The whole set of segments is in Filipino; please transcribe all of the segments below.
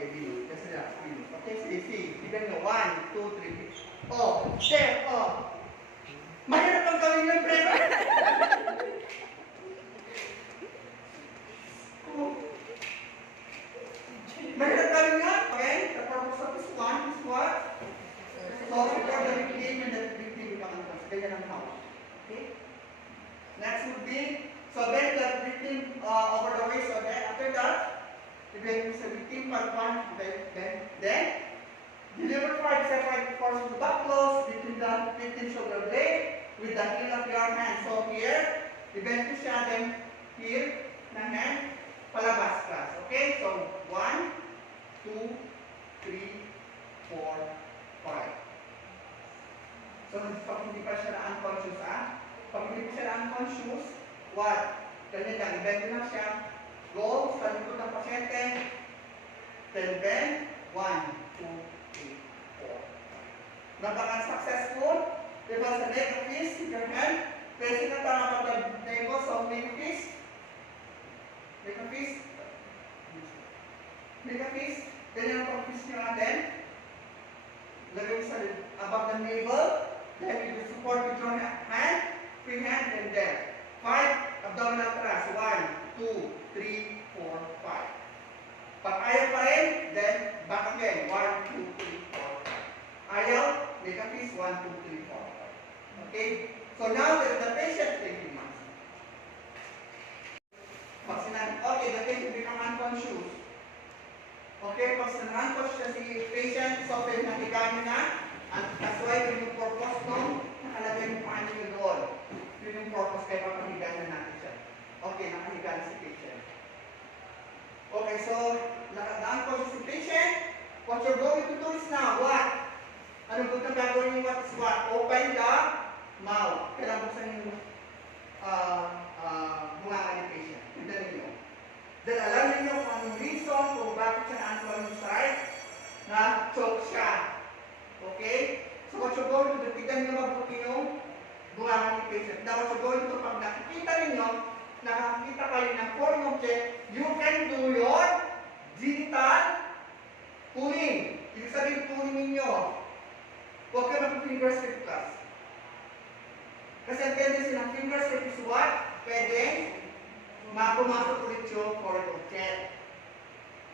Okay, binus. Kasi na, binus. Okay, sige. Tignan nyo. 1, 2, 3. Oh, chef, oh. Mahirap ang gawin yung pre. Mahirap gawin nga. Okay, the purpose of this one is what? So, support the victim and the victim become unconscious. Ganyan ang how. Okay? Next would be, so then the victim over the way, so then after that, then the victim part 1, then deliver 5 separate parts of the back close between the victim shoulder blade with the heel of your hand. So here, event ko siya, then heel ng hand, palabas class. Okay? So 1, 2, 3, 4, 5. So pag hindi pa siya na unconscious, pag hindi pa siya na unconscious, what? Ganyan lang, event ko lang siya. Go sa likod ng pasyente, then bend, 1, 2, 3, 4. Napaka-successful. Because the neck of fist, your hand, facing ang tama pag navel, so make a fist. Make a fist. Make a fist. Ganyan ang pag-fist nyo natin. Lagay mo sa above the navel. Then you will support with your hand, free hand, and then 5 abdominal thrust. 1, 2, 3, 4, 5. Pag ayaw pa rin, then back again. 1, 2, 3, 4, 5. Ayaw, make a fist. 1, 2, 3, 4, 5. Okay? So now that the patient taking it. Pag sinabi, okay, the patient become unconscious. Okay, pag unconscious si patient, so pwede nakiga nyo na. At that's why yung purpose nung nakalagay yung paano nyo doon. Yun yung purpose kaya papahiga na natin siya. Okay, nakahiga na si patient. Okay, so unconscious si patient. What you're going to do is now, what? Ano ba gagawin yung what is what? Open the mouth. Kailangan buksan yung bunga ni patient. Tignan ninyo. Then alam ninyo kung anong reason kung bakit siya na-unconscious na choke siya. Okay? So what you're going to do, tignan nyo mabuti yung bunga ni patient. Now what you're going to do, pag nakikita ninyo, nakakita kayo ng foreign object, you can do your genital pulling. Ibig sabihin pulling ninyo. Huwag kayo mag-finger slip class. Kasi ang tendency ng finger slip is what? Pwede mapumasok ulit yung foreign object.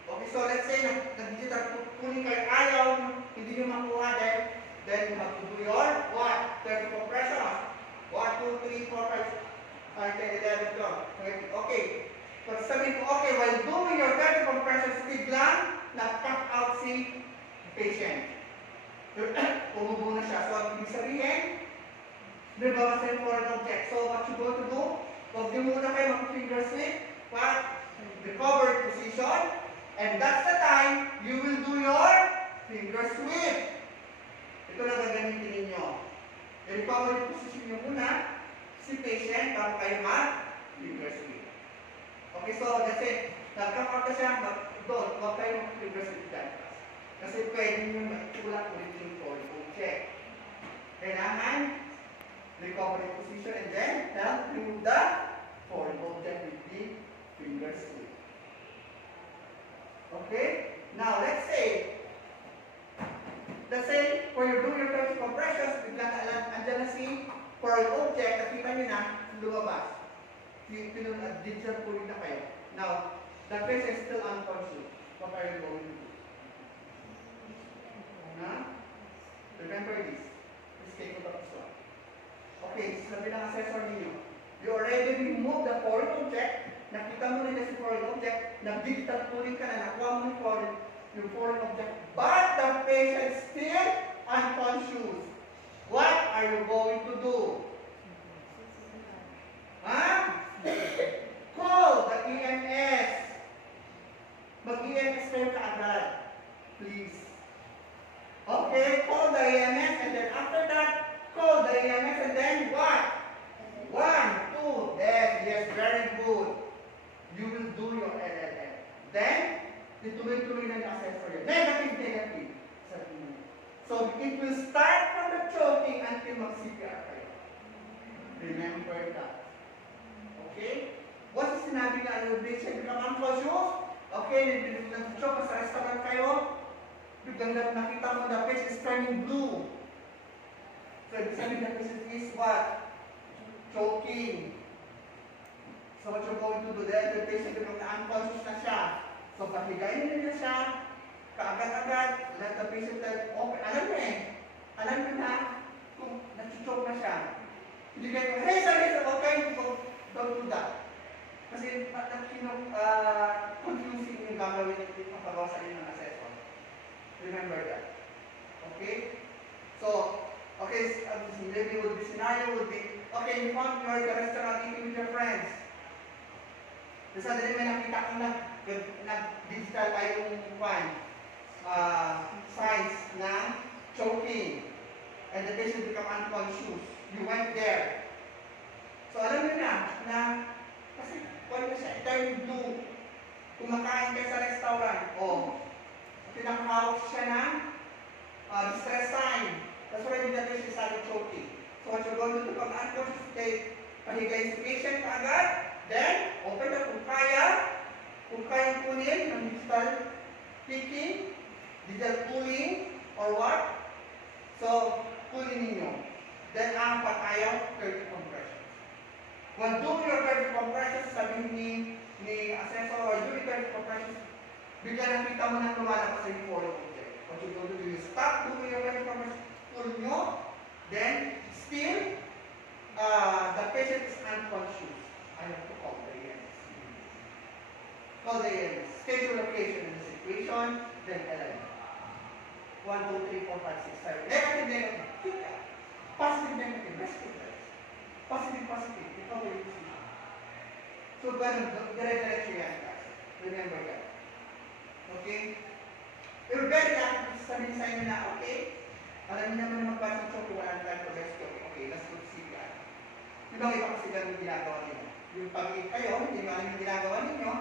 Okay, so let's say nag-digital pulling kayo, ayaw, hindi nyo makuha then you have to do your what? 30 compressions. 1, 2, 3, 4, 5, 10, 11, 12, 20. Okay. Pag sabihin ko, okay, while doing your 30 compressions, biglang na-cut out si patient. Umubo na siya. So, ang ibig sabihin, nababa sa yung foreign object. So, what you go to do, huwag din muna kayo mag-finger slip, what? Recovered position, and that's the time you will do your finger sweep. Ito na gagamitin ninyo. I-recovered position nyo muna, si patient, bago kayo mag-finger sweep. Okay, so let's say, nagkakata siya, doon, huwag kayo mag-finger sweep dyan. Kasi pwede nyo matulak ulit yung foreign object. Kailangan, recovery position and then help remove the foreign object with the finger sweep. Okay? Now, let's say, where you're doing your first compressions, biglang andyan na si foreign object, nakita nyo na, lumabas. Digital pulling na kayo. Now, the patient is still unconscious. What are you going to do? Remember this. Please take note of this one. Okay, sabi ng assessor ninyo. You already remove the foreign object. Nakita mo na si foreign object. Nag-digital pulling ka na. Nakuha mo yung foreign object. But the patient is still unconscious. What are you going to do? Call the EMS. Mag-EMS kayo kaagad. Please. Okay, call the EMS and then after that, call the EMS and then what? 1, 2, yes, very good. You will do your LLM. Then, ituloy-tuloy na yung assessor. Negative. So, it will start from the choking until mag-CPR kayo. Remember that. Okay? What is sinabi nga, will patient become unconscious? Okay, nag-choke sa restaurant kayo, biglang nakita mo the face is turning blue. So, ibig sabihin the patient is what? Choking. So, what you're going to do then, the patient becomes unconscious na siya. So, pahigayin nila siya, kaagad-agad, let the patient tell, okay, alam niyo na, kung nag-choke na siya. Hindi kayo, hey, sorry, okay, don't do that. Kasi, confusing yung gagawin natin kapagawa sa inyo ng assessor. Remember that. Okay? So, okay, maybe would be scenario would be, okay, you found you're at the restaurant eating with your friends. So, suddenly may nakita kang nag-digital tayong signs na choking. And the patient become unconscious. You went there. So, alam niyo na kasi kung siya, turn blue. Kumakain kayo sa restaurant, pinakahawak siya ng distress sign. That's already the patient started choking. So what you're going to do, pag unconscious state, pahigayin si patient agad, then open na kung kaya kunin ng digital picking, digital pulling, or what? So, pulling ninyo. Then ang patayaw, 30 compressions. When doing your 30 compressions, sabihin ni assessor, or doing 30 compressions, bigla nakita mo na lumalabas sa yung follow object. What you're going to do is stop doing your 30 compressions, pull nyo, then still, the patient is unconscious. I have to call the EMS. Call the EMS. Schedule location in the situation, then LM. 1, 2, 3, 4, 5, 6, 7. Negative. Positive, negative. Respect. Positive. Ikaw yung decision. So, ganun, dire-diretso yan, guys. Remember that. Okay? You're very lucky to sabihin sa inyo na, okay, alam niyo naman na magbasa ng choke, wala na tayo progress choke. Okay, let's go to CPR. Yung bang iba kasi ganun ginagawa ninyo? Yung pag-eat kayo, hindi nyo alam yung ginagawa ninyo.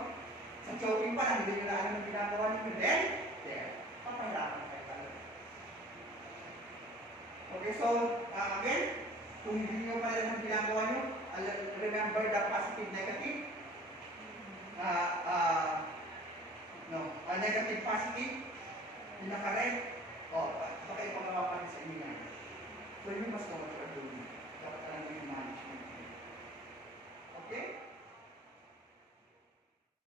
Sa choking pa lang, hindi nyo na alam yung ginagawa ninyo. Then, there. Papahirapan kayo talaga. Okay, so, again, kung hindi nyo pa alam yung ginagawa nyo, remember the positive, negative. Negative, positive. Yung nakarek. Baka ipagawa pa rin sa inyo yan. So, yun mas na what you're doing. Dapat alam mo yung management. Okay?